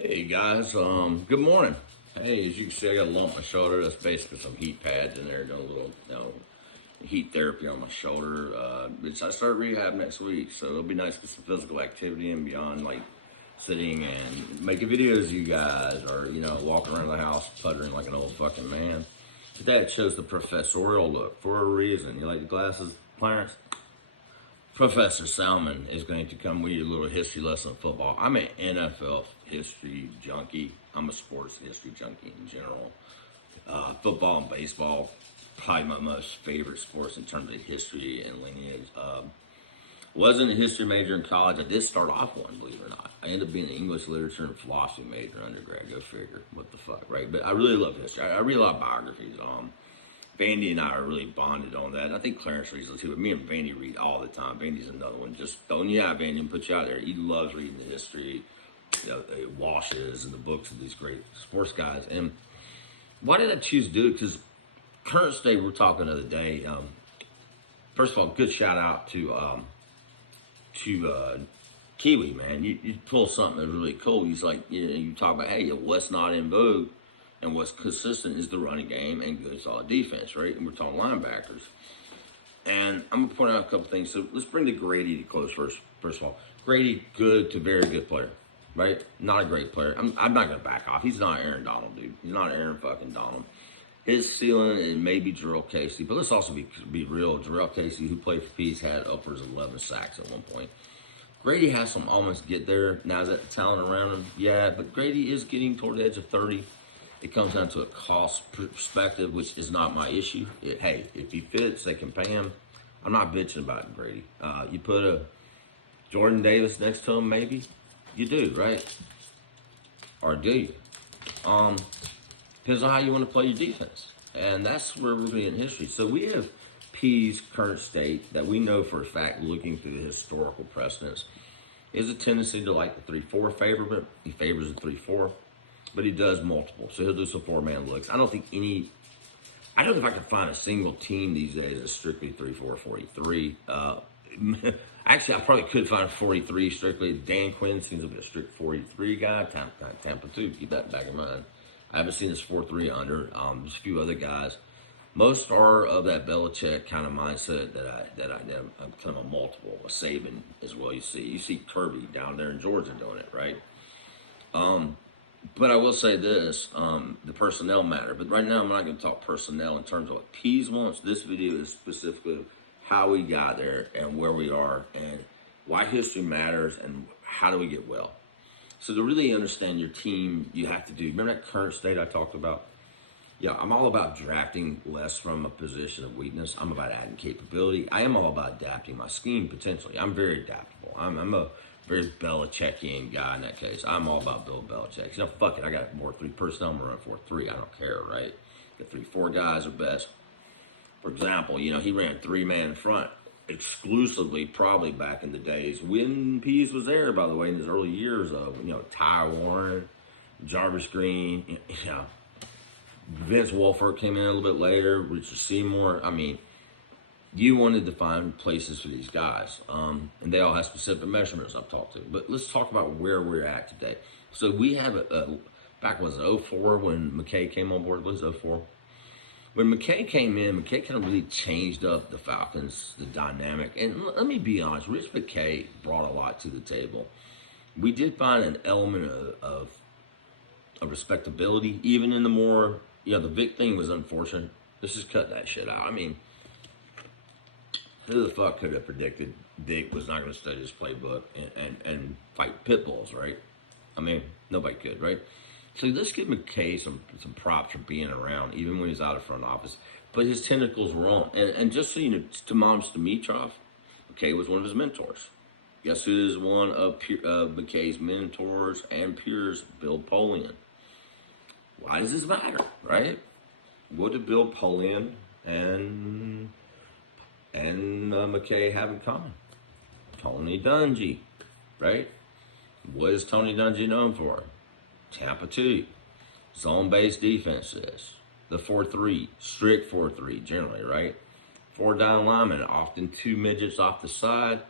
Hey guys, good morning. Hey, as you can see, I got a lump on my shoulder. That's basically some heat pads in there, doing a little, heat therapy on my shoulder. I start rehab next week, so it'll be nice to get some physical activity and beyond, like sitting and making videos of you guys, or walking around the house puttering like an old fucking man. Today it shows the professorial look for a reason. You like the glasses, Clarence? Professor Salmon is going to come with you a little history lesson of football. I'm an NFL history junkie. I'm a sports history junkie in general. Football and baseball, probably my most favorite sports in terms of history and lineage. Wasn't a history major in college. I did start off one, believe it or not. I ended up being an English literature and philosophy major undergrad. Go figure. What the fuck, right? But I really love history. I read a lot of biographies. Vandy and I are really bonded on that. And I think Clarence reads it too. But me and Vandy read all the time. Vandy's another one. Just throwing you out, Vandy, and put you out there. He loves reading the history, the washes and the books of these great sports guys. And why did I choose to do it? Because current state, we were talking the other day. First of all, good shout out to Kiwi, man. You pull something that's really cool. He's like, you talk about, hey, what's not in vogue and what's consistent is the running game and good solid defense, right? And we're talking linebackers. And I'm going to point out a couple things. So let's bring the Grady to close first. First of all, Grady, good to very good player, right? Not a great player. I'm not going to back off. He's not Aaron Donald, dude. He's not Aaron fucking Donald. His ceiling is maybe Jarrell Casey, but let's also be real. Jarrell Casey, who played for Peace, had upwards of 11 sacks at one point. Grady has some almost get there. Now, is that the talent around him? Yeah, but Grady is getting toward the edge of 30. It comes down to a cost perspective, which is not my issue. Hey, if he fits, they can pay him. I'm not bitching about Grady. You put a Jordan Davis next to him, maybe? You do, right? Or do you? Depends on how you want to play your defense. And that's where we're going in history. So we have P's current state that we know for a fact, looking through the historical precedents, is a tendency to like the 3-4 favorite. He favors the 3-4. But he does multiple, so he'll do some four-man looks. I don't know if I can find a single team these days that's strictly 3-4, 43. Actually, I probably could find a 43 strictly. Dan Quinn seems to be a strict 43 guy. Tampa 2, keep that back in mind. I haven't seen this 4-3 under. There's a few other guys. Most are of that Belichick kind of mindset that I'm kind of a multiple, a Saban as well. You see Kirby down there in Georgia doing it, right? But I will say this, the personnel matter. But right now, I'm not going to talk personnel in terms of what Pease wants. This video is specifically how we got there and where we are and why history matters and how do we get well. So to really understand your team, you have to do, remember that current state I talked about? Yeah, I'm all about drafting less from a position of weakness. I'm about adding capability. I am all about adapting my scheme potentially. I'm very adaptable. I'm a very Belichickian guy in that case. I'm all about Bill Belichick. Fuck it. I got 4-3 personnel. I'm going to run 4-3. I don't care, right? The 3-4 guys are best. For example, he ran 3-man front exclusively probably back in the days when Pease was there, by the way, in his early years of, Ty Warren, Jarvis Green, Vince Wilfork came in a little bit later, Richard Seymour. You wanted to find places for these guys, and they all have specific measurements I've talked to. But let's talk about where we're at today. So we have back was it 04 when McKay came on board? Was it 04? When McKay came in, McKay kind of really changed up the Falcons, the dynamic. And let me be honest, Rich McKay brought a lot to the table. We did find an element of respectability, even in the more, the Vic thing was unfortunate. Let's just cut that shit out. Who the fuck could have predicted Dick was not going to study his playbook and fight pit bulls, right? Nobody could, right? So let's give McKay some props for being around, even when he's out of front office. But his tentacles were on. And just so you know, Tamam Dimitrov, McKay was one of his mentors. Guess who is one of McKay's mentors and peers? Bill Polian. Why does this matter, right? What did Bill Polian and McKay have in common? Tony Dungy, right? What is Tony Dungy known for? Tampa 2, zone-based defenses, the 4-3, strict 4-3 generally, right? 4 down linemen, often 2 midgets off the side,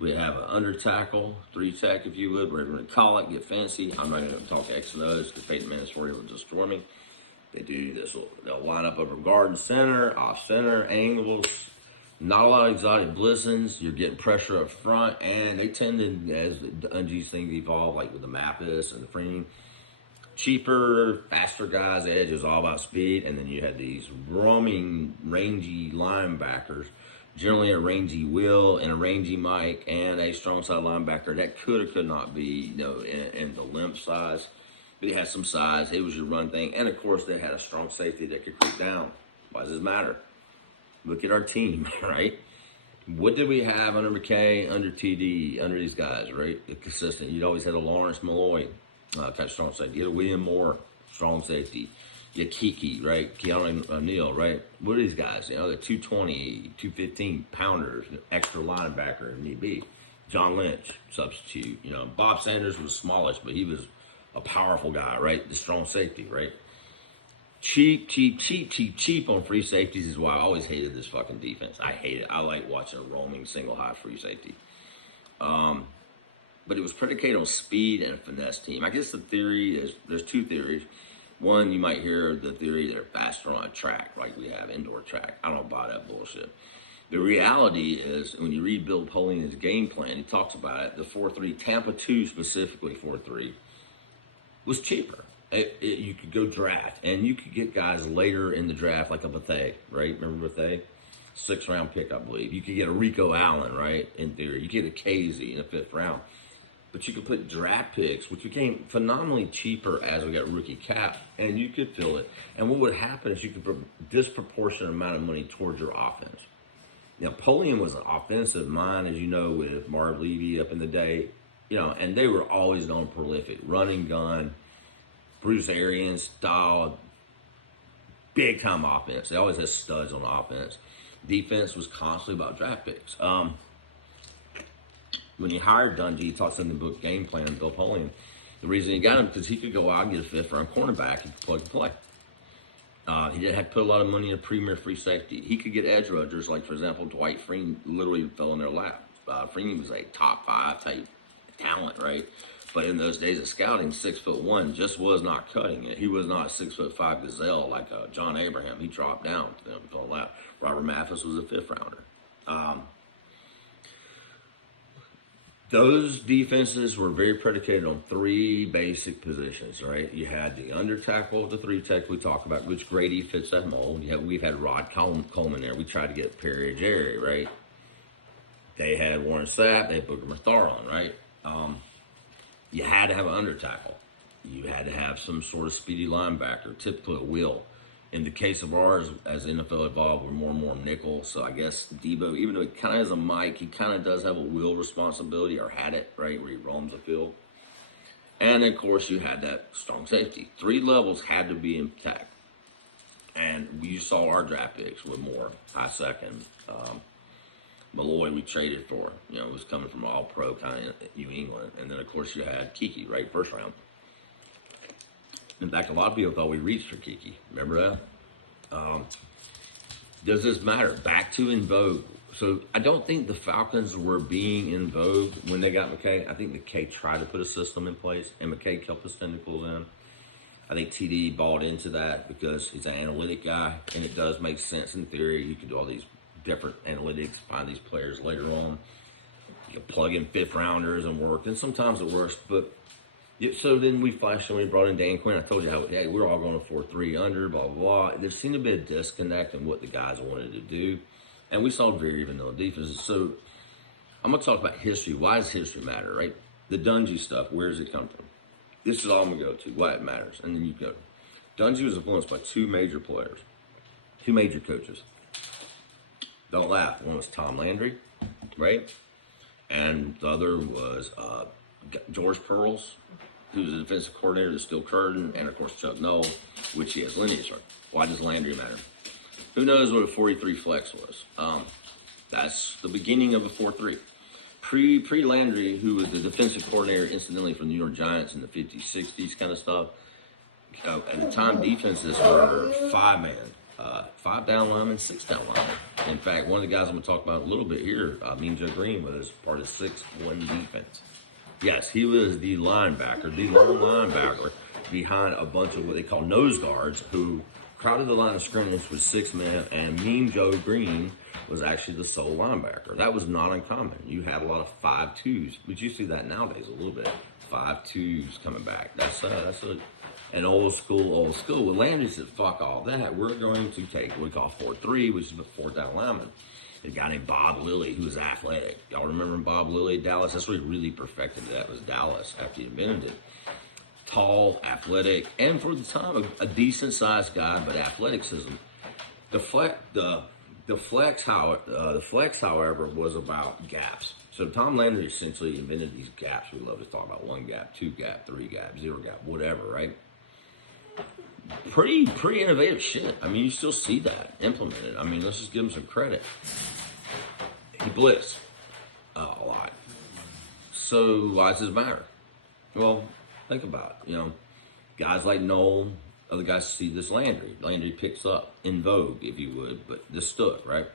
We have an under tackle, 3-tech if you would, whatever you want to call it, get fancy. I'm not going to talk X and O's because Peyton Manning's for you will destroy me. They do this, they'll line up over guard and center, off center, angles. Not a lot of exotic blissings. You're getting pressure up front, and they tend to, as Dungy's things evolve, like with the Mappus and the Freeney, cheaper, faster guys. Edge is all about speed, and then you had these roaming, rangy linebackers, generally a rangy Will and a rangy Mike and a strong side linebacker that could or could not be, in the limp size. But he had some size. It was your run thing, and of course they had a strong safety that could creep down. Why does this matter? Look at our team, right? What did we have under McKay, under TD, under these guys, right? Consistent. You'd always had a Lawrence Malloy type strong safety. You had a William Moore, strong safety. You had Kiki, right? Keanu O'Neal, right? What are these guys? They're 220, 215 pounders, extra linebacker if need be. John Lynch, substitute. Bob Sanders was smallish, but he was a powerful guy, right? The strong safety, right? Cheap on free safeties is why I always hated this fucking defense. I hate it. I like watching a roaming single high free safety. But it was predicated on speed and a finesse team. I guess the theory is, there's two theories. One, you might hear the theory they're faster on a track, like we have indoor track. I don't buy that bullshit. The reality is, when you read Bill Polian's game plan, he talks about it, the 4-3, Tampa 2 specifically 4-3, was cheaper. You could go draft, and you could get guys later in the draft, like a Bethea, right? Remember Bethea? 6th-round pick, I believe. You could get a Rico Allen, right, in theory. You could get a Casey in the 5th round. But you could put draft picks, which became phenomenally cheaper as we got rookie cap, and you could fill it. And what would happen is you could put a disproportionate amount of money towards your offense. Now, Polian was an offensive mind, as you know, with Marv Levy up in the day, and they were always known prolific. Running gun, Bruce Arians style, big time offense. They always had studs on offense. Defense was constantly about draft picks. When he hired Dungy, he talks in the book Game Plan, Bill Polian. The reason he got him because he could go out and get a 5th-round cornerback and plug and play. He didn't have to put a lot of money in a premier free safety. He could get edge rushers, like for example, Dwight Freeney literally fell in their lap. Freeney was a top 5 type talent, right? But in those days of scouting, 6'1" just was not cutting it. He was not a 6'5" gazelle like John Abraham. He dropped down to them, fell out. Robert Mathis was a 5th-rounder. Those defenses were very predicated on 3 basic positions, right? You had the under tackle, the 3-tech we talk about, which Grady fits that mold. We've had Rod Coleman there. We tried to get Perry Jerry, right? They had Warren Sapp. They had Booker Matharon, right? You had to have an under tackle. You had to have some sort of speedy linebacker, typically a Will. In the case of ours, as the NFL evolved, we're more and more nickel. So I guess Debo, even though he kind of has a mic, he kind of does have a Will responsibility, or had it, right, where he roams the field. And, of course, you had that strong safety. 3 levels had to be intact. And you saw our draft picks with Moore, high second. Malloy we traded for, was coming from all-pro kind of New England. And then, of course, you had Kiki, right, 1st round. In fact, a lot of people thought we reached for Kiki. Remember that? Does this matter? Back to in vogue. So I don't think the Falcons were being in vogue when they got McKay. I think McKay tried to put a system in place, and McKay kept his tentacles in. I think TD bought into that because he's an analytic guy, and it does make sense in theory. You can do all these different analytics, find these players later on. You can plug in 5th-rounders and work, and sometimes it works, but so then we flashed and we brought in Dan Quinn. I told you how, hey, we're all going to 4-3 under, blah, blah, blah. There seemed to be a disconnect in what the guys wanted to do. And we saw very vanilla defenses. So I'm going to talk about history. Why does history matter, right? The Dungy stuff, where does it come from? This is all I'm going to go to, why it matters. And then you go. Dungy was influenced by 2 major players, 2 major coaches. Don't laugh. One was Tom Landry, right? And the other was George Perles, who was the defensive coordinator of Steel Curtain, and of course Chuck Noll, which he has lineage from. Why does Landry matter? Who knows what a 43 flex was? That's the beginning of a 4-3. Pre-Landry, who was the defensive coordinator, incidentally, for the New York Giants in the 50s, 60s kind of stuff, at the time defenses were 5-man. 5 down linemen, 6 down linemen. In fact, one of the guys I'm going to talk about a little bit here, Mean Joe Green, was part of 6-1 defense. Yes, he was the linebacker, the lone linebacker behind a bunch of what they call nose guards who crowded the line of scrimmage with 6 men, and Mean Joe Green was actually the sole linebacker. That was not uncommon. You had a lot of 5-2s, but you see that nowadays a little bit. 5-2s coming back. That's an old school. Well, Landry said, fuck all that. We're going to take what we call 4-3, which is the 4th down lineman. A guy named Bob Lilly, who was athletic. Y'all remember Bob Lilly, Dallas? That's where he really perfected that, was Dallas, after he invented it. Tall, athletic, and for the time, a decent-sized guy, but athleticism. The flex, however, was about gaps. So Tom Landry essentially invented these gaps. We love to talk about 1 gap, 2 gap, 3 gap, 0 gap, whatever, right? Pretty innovative shit. I mean, you still see that implemented. I mean, let's just give him some credit. He blitzed a lot. So why does this matter? Well, think about it. You know, guys like Noel, other guys see this Landry. Landry picks up, in vogue, if you would, but this stood, right?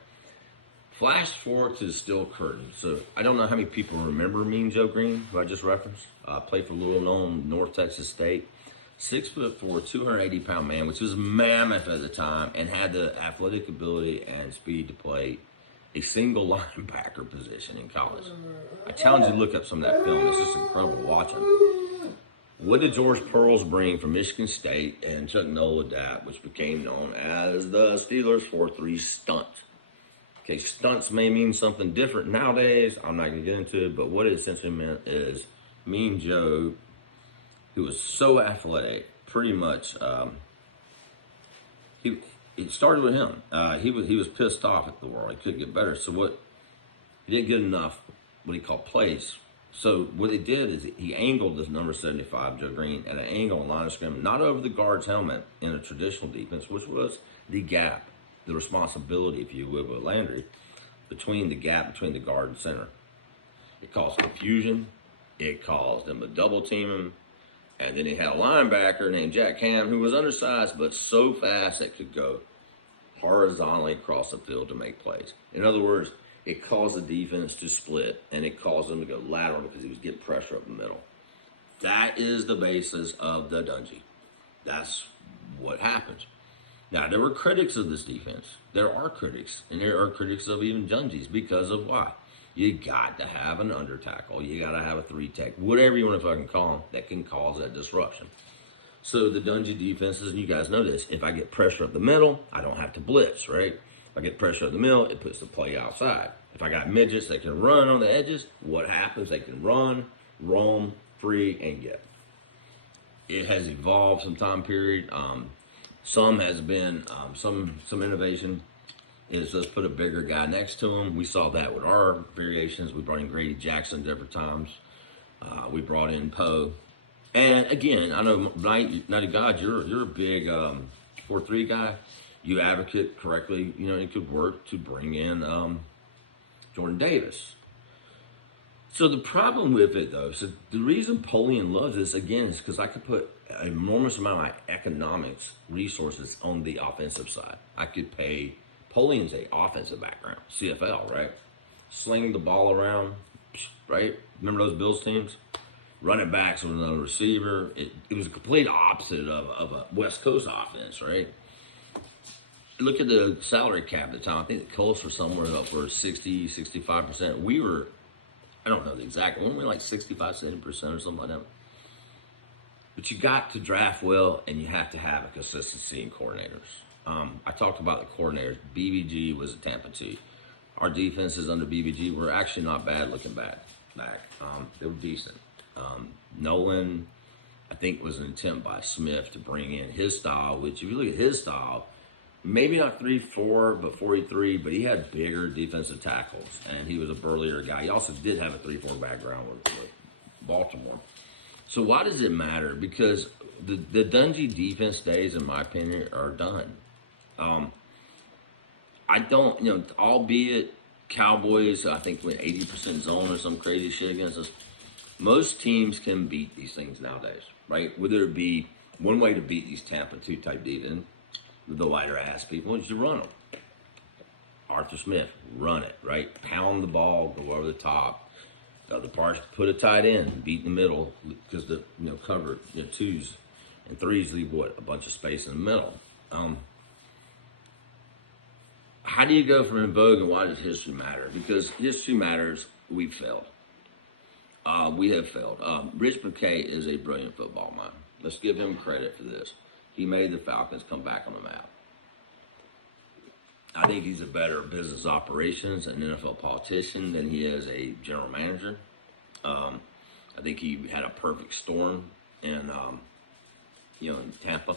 Flash forward to the steel curtain. So I don't know how many people remember Mean Joe Green, who I just referenced. Played for Louisville, Nome, North Texas State. 6'4", 280-pound man, which was mammoth at the time, and had the athletic ability and speed to play a single linebacker position in college. I challenge you to look up some of that film. It's just incredible watching. What did George Perles bring from Michigan State and Chuck Noll adapt, which became known as the Steelers 4-3 stunt? Okay, stunts may mean something different nowadays. I'm not going to get into it, but what it essentially meant is Mean Joe, who was so athletic, pretty much, it started with him. He was pissed off at the world. He couldn't get better. So he didn't get enough, what he called plays. So what he did is he angled this number 75, Joe Green, at an angle on line of scrimmage, not over the guard's helmet in a traditional defense, which was the gap, the responsibility, if you would, with Landry, between the gap between the guard and center. It caused confusion. It caused them to double team him. And then he had a linebacker named Jack Ham, who was undersized, but so fast that could go horizontally across the field to make plays. In other words, it caused the defense to split, and it caused them to go lateral because he was getting pressure up the middle. That is the basis of the Dungy. That's what happens. Now, there were critics of this defense. There are critics, and there are critics of even Dungy's because of why? You got to have an under tackle. You got to have a 3-tech, whatever you want to fucking call them, that can cause that disruption. So the Dungy defenses, and you guys know this, if I get pressure up the middle, I don't have to blitz, right? If I get pressure up the middle, it puts the play outside. If I got midgets that can run on the edges, what happens? They can run, roam, free, and get. It has evolved some time period. Some has been some innovation. Is just put a bigger guy next to him. We saw that with our variations. We brought in Grady Jackson different times. We brought in Poe. And again, I know, Nighty God, you're a big 4-3 guy. You advocate correctly. You know, it could work to bring in Jordan Davis. So the problem with it, though, so the reason Polian loves this, again, is because I could put an enormous amount of my economics resources on the offensive side. I could pay Polian's a offensive background, CFL, right? Sling the ball around, right? Remember those Bills teams? Running backs with another receiver. It was a complete opposite of a West Coast offense, right? Look at the salary cap at the time. I think the Colts were somewhere up for 60, 65%. We were, I don't know the exact, weren't we like 65, 70% or something like that? But you got to draft well, and you have to have a consistency in coordinators. I talked about the coordinators. BBG was a Tampa 2. Our defenses under BBG were actually not bad looking back. They were decent. Nolan, I think, was an attempt by Smith to bring in his style, which if you look at his style, maybe not 3-4, but 4-3, but he had bigger defensive tackles, and he was a burlier guy. He also did have a 3-4 background with Baltimore. So why does it matter? Because the Dungy defense days, in my opinion, are done. I don't, albeit Cowboys, I think, went 80% zone or some crazy shit against us. Most teams can beat these things nowadays, right? Whether it be one way to beat these Tampa 2 type defense the lighter ass people is you run them. Arthur Smith, run it, right? Pound the ball, go over the top. The other parts, put a tight end, beat the middle, because the cover, twos and threes leave what? A bunch of space in the middle. How do you go from in vogue, and why does history matter? Because history matters. We've failed. We have failed. Rich McKay is a brilliant football mind. Let's give him credit for this. He made the Falcons come back on the map. I think he's a better business operations and NFL politician than he is a general manager. I think he had a perfect storm in Tampa.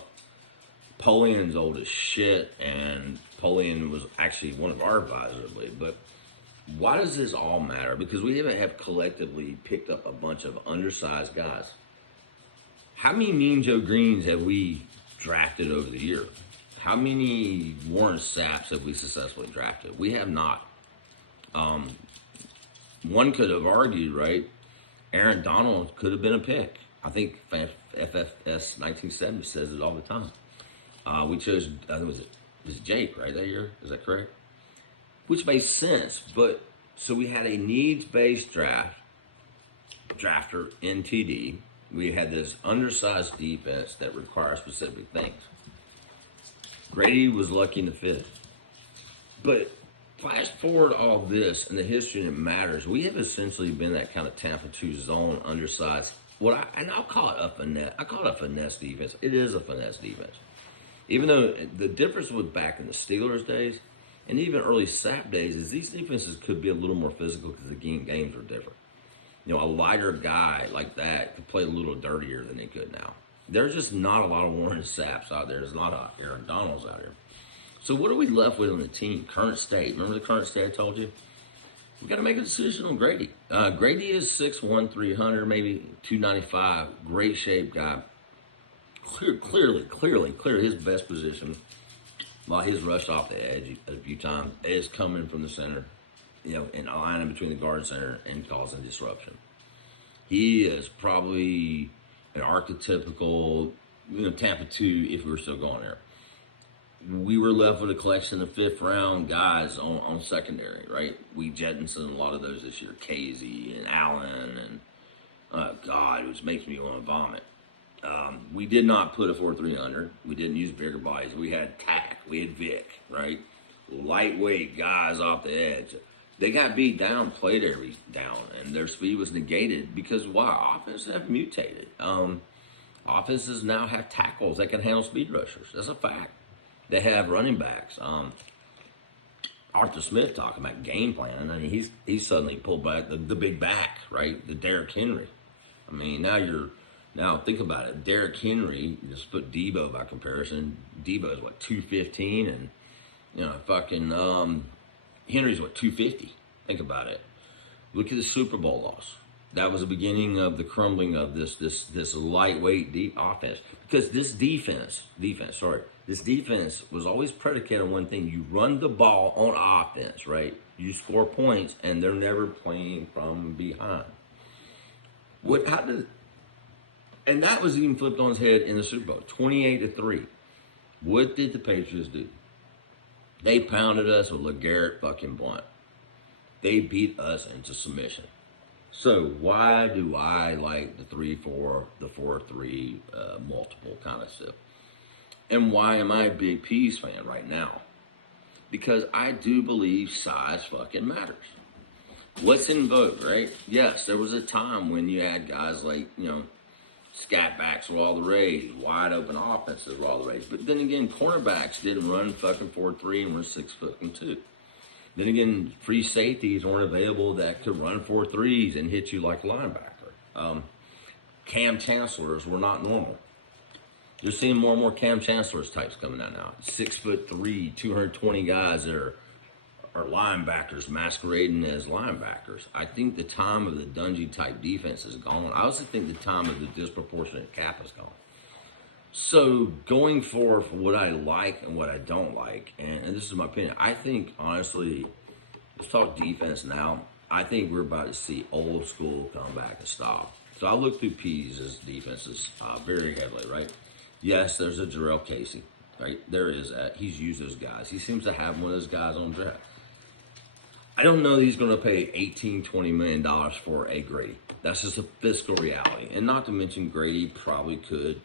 Napoleon's old as shit, and Napoleon was actually one of our advisors, I believe. But why does this all matter? Because we have collectively picked up a bunch of undersized guys. How many Mean Joe Greens have we drafted over the year? How many Warren Sapps have we successfully drafted? We have not. One could have argued, right? Aaron Donald could have been a pick. I think FFS 1970 says it all the time. We chose, I think it was Jake, right, that year? Is that correct? Which makes sense. But so we had a needs-based drafter in TD. We had this undersized defense that requires specific things. Grady was lucky in the fifth. But flash forward all this and the history that matters, we have essentially been that kind of Tampa 2 zone, undersized. I'll call it a finesse. I call it a finesse defense. It is a finesse defense. Even though the difference with back in the Steelers days and even early Sapp days is these defenses could be a little more physical because the games were different. A lighter guy like that could play a little dirtier than they could now. There's just not a lot of Warren Sapps out there. There's not a lot of Aaron Donalds out here. So what are we left with on the team? Current state. Remember the current state I told you? We got to make a decision on Grady. Grady is 6'1", 300, maybe 295. Great shape guy. Clearly, his best position while he's rushed off the edge a few times is coming from the center, and aligning between the guard and center and causing disruption. He is probably an archetypical, Tampa 2 if we were still going there. We were left with a collection of fifth round guys on secondary, right? We jettisoned a lot of those this year. Casey and Allen and God, it makes me want to vomit. We did not put a 4-3 under. We didn't use bigger bodies. We had Tack. We had Vic, right? Lightweight guys off the edge. They got beat down, played every down, and their speed was negated because why? Offenses have mutated. Offenses now have tackles that can handle speed rushers. That's a fact. They have running backs. Arthur Smith talking about game planning. I mean, he's suddenly pulled back the big back, right? The Derrick Henry. I mean, now think about it. Derrick Henry, just put Debo by comparison. Debo is 215, and Henry's 250. Think about it. Look at the Super Bowl loss. That was the beginning of the crumbling of this lightweight deep offense. Because this defense was always predicated on one thing. You run the ball on offense, right? You score points, and they're never playing from behind. And that was even flipped on its head in the Super Bowl, 28-3. What did the Patriots do? They pounded us with LeGarrette fucking Blount. They beat us into submission. So why do I like the 3-4, the 4-3, multiple kind of stuff? And why am I a big Peas fan right now? Because I do believe size fucking matters. What's in vogue, right? Yes, there was a time when you had guys like, scat backs were all the rage, wide open offenses were all the rage. But then again, cornerbacks didn't run fucking 4-3 and were 6'2". Then again, free safeties weren't available that could run 4-3s and hit you like a linebacker. Cam Chancellors were not normal. You're seeing more and more Cam Chancellors types coming out now. 6'3", 220 guys that are linebackers masquerading as linebackers. I think the time of the Dungy type defense is gone. I also think the time of the disproportionate cap is gone. So going forward for what I like and what I don't like, and this is my opinion, I think honestly, let's talk defense now. I think we're about to see old school come back and stop. So I look through Peas' defenses very heavily, right? Yes, there's a Jarrell Casey. right? There is that. He's used those guys. He seems to have one of those guys on draft. I don't know that he's going to pay $18-20 million for a Grady. That's just a fiscal reality. And not to mention Grady probably could,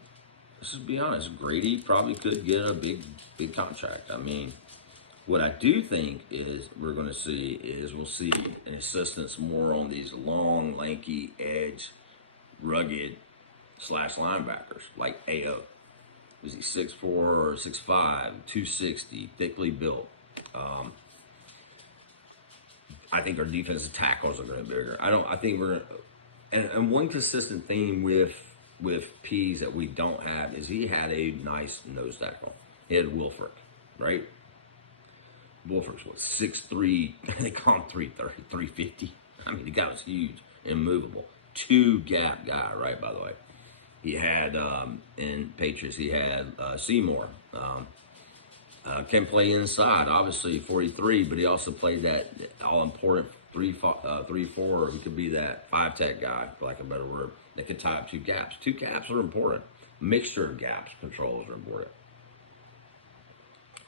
let's just be honest, Grady probably could get a big contract. I mean, what I do think is we'll see an assistance more on these long, lanky, edge, rugged / linebackers like AO. Was he 6'4" or 6'5", 260, thickly built? I think our defensive tackles are going to be bigger. I think we're going to, and one consistent theme with Pease that we don't have is he had a nice nose tackle. He had Wilfork, right? Wilfork's what, 6'3", they call him 330, 350. I mean, the guy was huge and movable. 2-gap guy, right, by the way. He had, in Patriots, he had Seymour. Can play inside, obviously 43, but he also played that all-important 3-4. He could be that 5-tech guy, for lack of a better word, that could tie up 2 gaps. 2 gaps are important. Mixture of gaps, controls are important.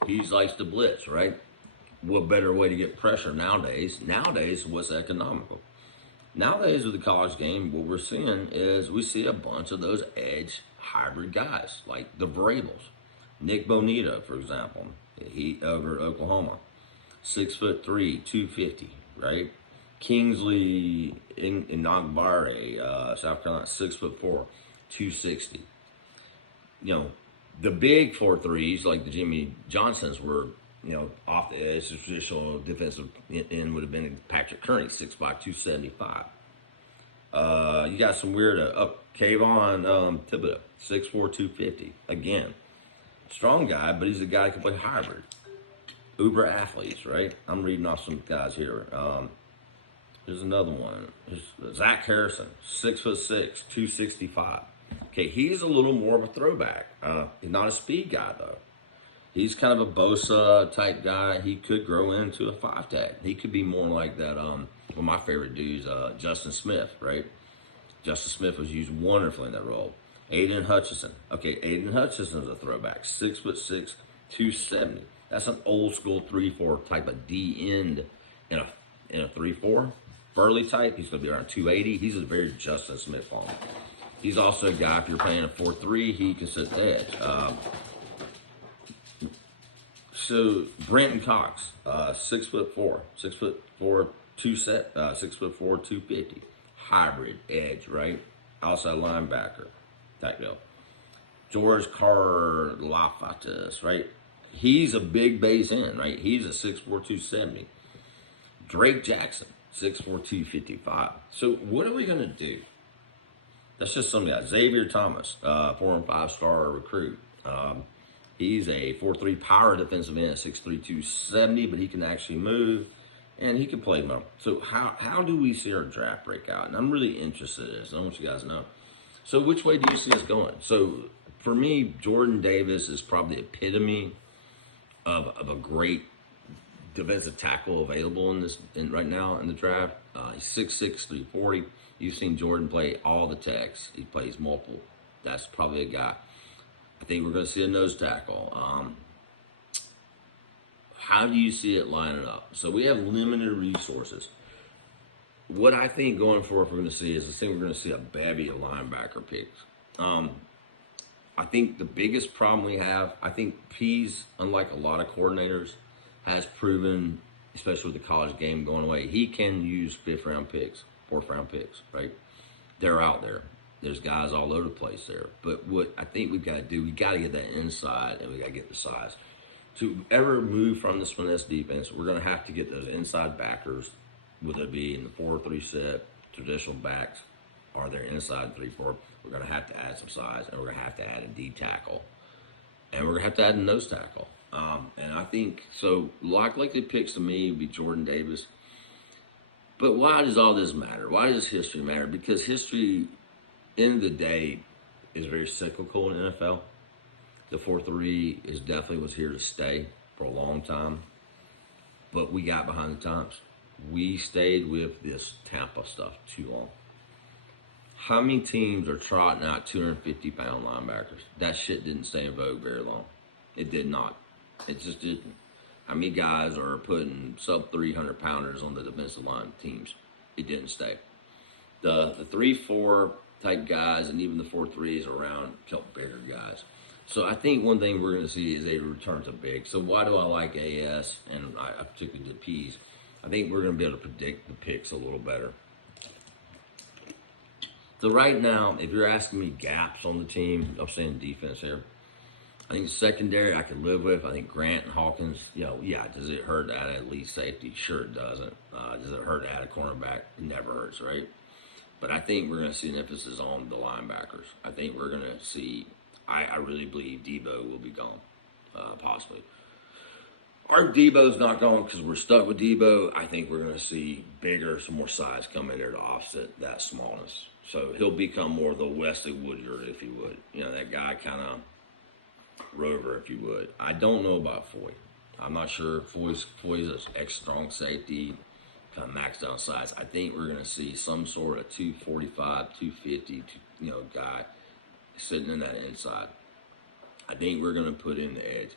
He likes to blitz, right? What better way to get pressure nowadays? Nowadays, what's economical? Nowadays, with the college game, what we're seeing is we see a bunch of those edge hybrid guys, like the Vrabels. Nick Bonita, for example, he over at Oklahoma, 6'3", 250, right? Kingsley Inagbare, South Carolina, 6'4", 260. You know, the big 4-3s like the Jimmy Johnsons were, you know, off the edge. The traditional defensive end would have been Patrick Kearney, 6'5", 275. You got some weird Kayvon Thibodeau, 6'4", 250. Again, strong guy, but he's a guy who can play hybrid. Uber athletes, right? I'm reading off some guys here. Here's another one. Here's Zach Harrison, 6'6", 265. Okay, he's a little more of a throwback. He's not a speed guy, though. He's kind of a Bosa type guy. He could grow into a 5-tech. He could be more like that, one of my favorite dudes, Justin Smith, right? Justin Smith was used wonderfully in that role. Aiden Hutchinson. Okay, Aiden Hutchinson's a throwback. 6'6", 270. That's an old school 3-4 type of D end in a 3-4. Burley type, he's going to be around 280. He's a very Justin Smith form. He's also a guy, if you're playing a 4-3, he can sit the edge. So Brenton Cox, 6'4", 6'4", 250. Hybrid edge, right? Also linebacker. Type deal. George Karlaftis, right? He's a big base end, right? He's a 6'4", 270. Drake Jackson, 6'4", 255. So what are we going to do? That's just some guys. Xavier Thomas, 4- and 5-star recruit. He's a 4'3" power defensive end, 6'3", 270, but he can actually move, and he can play well. So how do we see our draft break out? And I'm really interested in this. I want you guys to know. So which way do you see us going? So for me, Jordan Davis is probably the epitome of a great defensive tackle available right now in the draft. He's 6'6", 340. You've seen Jordan play all the techs. He plays multiple. That's probably a guy. I think we're going to see a nose tackle. How do you see it lining up? So we have limited resources. What I think going forward we're going to see is I think we're going to see a bevy of linebacker picks. I think the biggest problem we have, I think Pease, unlike a lot of coordinators, has proven, especially with the college game going away, he can use 5th-round picks, 4th-round picks, right? They're out there. There's guys all over the place there. But what I think we've got to do, we got to get that inside and we got to get the size. To ever move from this finesse defense, we're going to have to get those inside backers, whether it be in the 4-3 set, traditional backs, or they're inside 3-4. We're going to have to add some size, and we're going to have to add a D tackle. And we're going to have to add a nose tackle. And I think, so likely picks to me would be Jordan Davis. But why does all this matter? Why does history matter? Because history, end of the day, is very cyclical in the NFL. The 4-3 is definitely was here to stay for a long time. But we got behind the times. We stayed with this Tampa stuff too long. How many teams are trotting out 250-pound linebackers? That shit didn't stay in vogue very long. It did not. It just didn't. How many guys are putting sub 300 pounders on the defensive line teams? It didn't stay. The 3-4 type guys and even the 4-3s around kept bigger guys. So I think one thing we're going to see is a return to big. So why do I like AS and I particularly the P's? I think we're going to be able to predict the picks a little better. So right now, if you're asking me gaps on the team, I'm saying defense here. I think secondary I can live with. I think Grant and Hawkins, yeah, does it hurt to add at least safety? Sure it doesn't. Does it hurt to add a cornerback? It never hurts, right? But I think we're going to see an emphasis on the linebackers. I think we're going to see, I really believe Debo will be gone, possibly. Our Debo's not gone because we're stuck with Debo. I think we're going to see bigger, some more size come in there to offset that smallness. So he'll become more the Wesley Woodyard, if you would. That guy kind of rover, if you would. I don't know about Foy. I'm not sure. Foy's an ex-strong safety, kind of maxed out size. I think we're going to see some sort of 245, 250, guy sitting in that inside. I think we're going to put in the edge.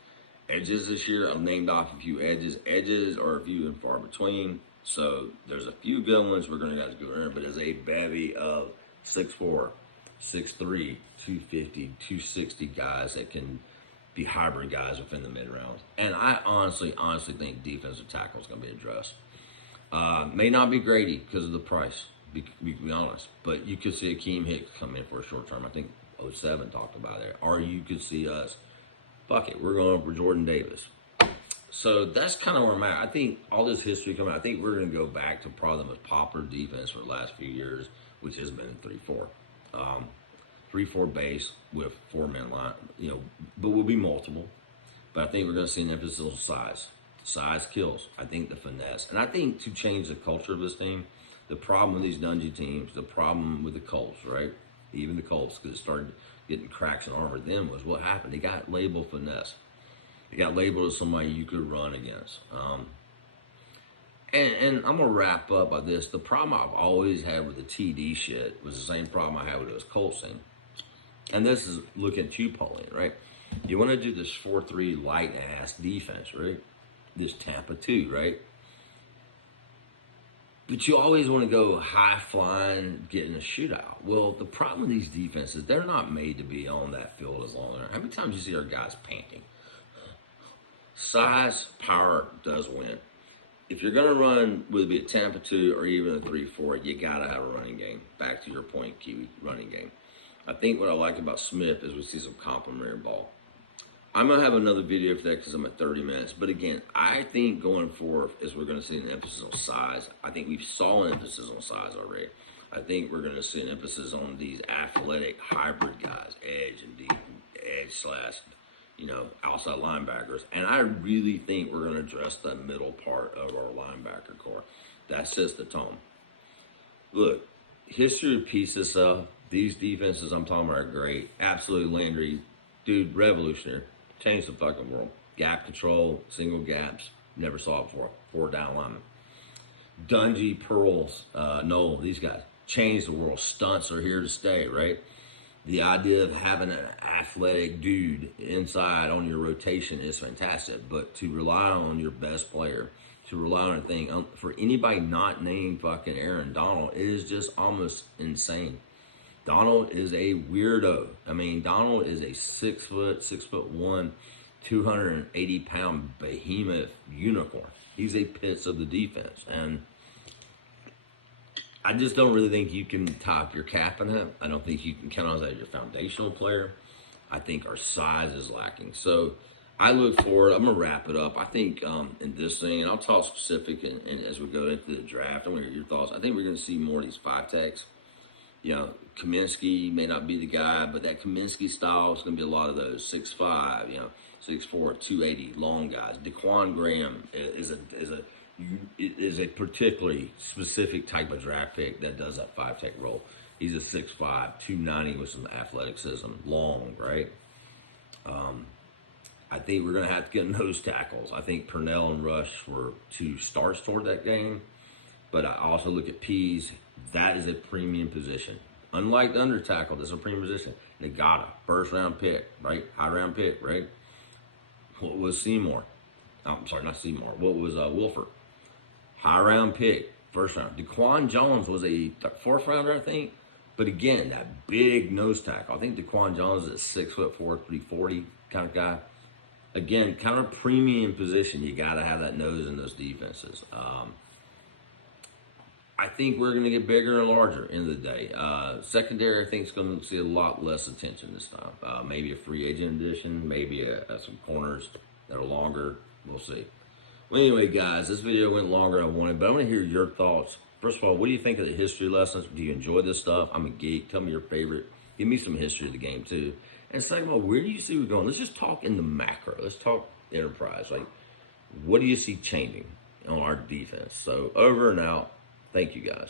Edges this year, I've named off a few edges. Edges are a few and far between. So there's a few good ones we're going to have to go in, but there's a bevy of 6'4", 6'3", 250, 260 guys that can be hybrid guys within the mid-round. And I honestly think defensive tackle is going to be addressed. May not be Grady because of the price, be honest. But you could see Akeem Hicks come in for a short term. I think 07 talked about it. Or you could see us, fuck it, we're going for Jordan Davis. So that's kind of where I'm at. I think all this history coming out, I think we're going to go back to probably the most popular defense for the last few years, which has been 3-4. 3-4 base with 4-man line, but we'll be multiple. But I think we're going to see an emphasis on size. Size kills. I think the finesse. And I think to change the culture of this team, the problem with these Dungy teams, the problem with the Colts, right? Even the Colts, because it started getting cracks in armor then, was what happened. They got labeled finesse. They got labeled as somebody you could run against. And I'm going to wrap up by this. The problem I've always had with the TD shit was the same problem I had with those Colts thing. And this is looking at you, Pauline, right? You want to do this 4-3 light-ass defense, right? This Tampa 2, right? But you always want to go high-flying, getting a shootout. Well, the problem with these defenses, they're not made to be on that field as long. How many times do you see our guys panting? Size, power does win. If you're going to run, whether it be a Tampa 2 or even a 3-4, you got to have a running game. Back to your point, Kiwi, running game. I think what I like about Smith is we see some complementary ball. I'm going to have another video for that because I'm at 30 minutes. But again, I think going forward is we're going to see an emphasis on size. I think we saw an emphasis on size already. I think we're going to see an emphasis on these athletic hybrid guys, edge and deep, edge slash, outside linebackers. And I really think we're going to address the middle part of our linebacker core. That sets the tone. Look, history repeats itself. These defenses I'm talking about are great. Absolutely, Landry, dude, revolutionary. Changed the fucking world. Gap control, single gaps, never saw it before. 4 down linemen. Dungy, Perles, Noel, these guys changed the world. Stunts are here to stay, right? The idea of having an athletic dude inside on your rotation is fantastic, but to rely on your best player, to rely on a thing, for anybody not named fucking Aaron Donald, it is just almost insane. Donald is a weirdo. I mean, Donald is a 6'1", 280-pound behemoth unicorn. He's a Pitts of the defense. And I just don't really think you can top your cap on him. I don't think you can count on him as your foundational player. I think our size is lacking. So I look forward. I'm going to wrap it up. I think in this thing, and I'll talk specific and as we go into the draft, I want to hear your thoughts. I think we're going to see more of these 5-techs. Kaminsky may not be the guy, but that Kaminsky style is going to be a lot of those 6'5", 6'4", 280 long guys. Daquan Graham is a particularly specific type of draft pick that does that 5-tech role. He's a 6'5", 290 with some athleticism, long, right? I think we're going to have to get nose tackles. I think Perles and Rush were 2 starts toward that game, but I also look at Pease. That is a premium position. Unlike the under tackle, that's a premium position. They got a first-round pick, right? High-round pick, right? What was Seymour? Oh, I'm sorry, not Seymour. What was Wolford? High round pick, first round. DeQuan Jones was a fourth rounder, I think. But again, that big nose tackle. I think DeQuan Jones is a 6'4", 340 kind of guy. Again, kind of premium position. You got to have that nose in those defenses. I think we're going to get bigger and larger in the day. Secondary, I think, is going to see a lot less attention this time. Maybe a free agent edition, maybe some corners that are longer. We'll see. Well, anyway, guys, this video went longer than I wanted, but I want to hear your thoughts. First of all, what do you think of the history lessons? Do you enjoy this stuff? I'm a geek. Tell me your favorite. Give me some history of the game, too. And second of all, where do you see we're going? Let's just talk in the macro. Let's talk enterprise. Like, what do you see changing on our defense? So, over and out. Thank you, guys.